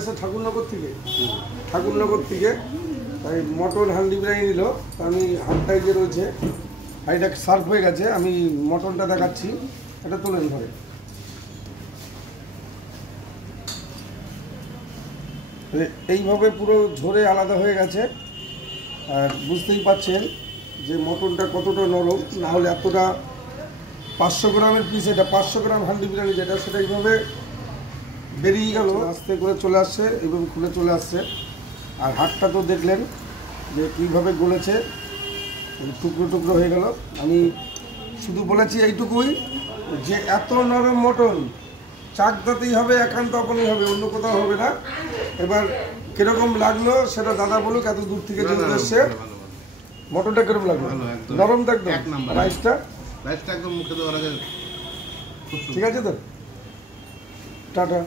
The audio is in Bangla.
এসে ঠাকুরনগর থেকে তাই মটন হান্ডি বিরিয়ানি দিল। আমি হাতটাই যে রয়েছে হাইটা সার্ভ হয়ে গেছে, আমি মটনটা দেখাচ্ছি, এটা তোলেন ধরে। এইভাবে পুরো ঝরে আলাদা হয়ে গেছে। আর বুঝতেই পাচ্ছেন যে মটনটা কতটা নরম, না হলে এতটা 500 গ্রামের পিস, এটা 500 গ্রাম হান্ডি বিরিয়ানি যেটা, সেটা এইভাবে বেরিয়ে গেল, আস্তে করে চলে আসছে, এইভাবে খুলে চলে আসছে। আর হাতটা তো দেখলেন যে কীভাবে গলেছে, টুকরো টুকরো হয়ে গেল। আমি শুধু বলেছি এইটুকুই যে এত নরম মটন চাকদাতেই হবে, একান্ত আপনই হবে, অন্য কোথাও হবে না। এবার কিরকম লাগলো সেটা দাদা বলুক, এত দূর থেকে যেতে এসছে। মটনটা কিরকম লাগলো? নরম তো একদম। রাইসটা একদম মুখে দেওয়ার আগে ঠিক আছে তো? টাটা।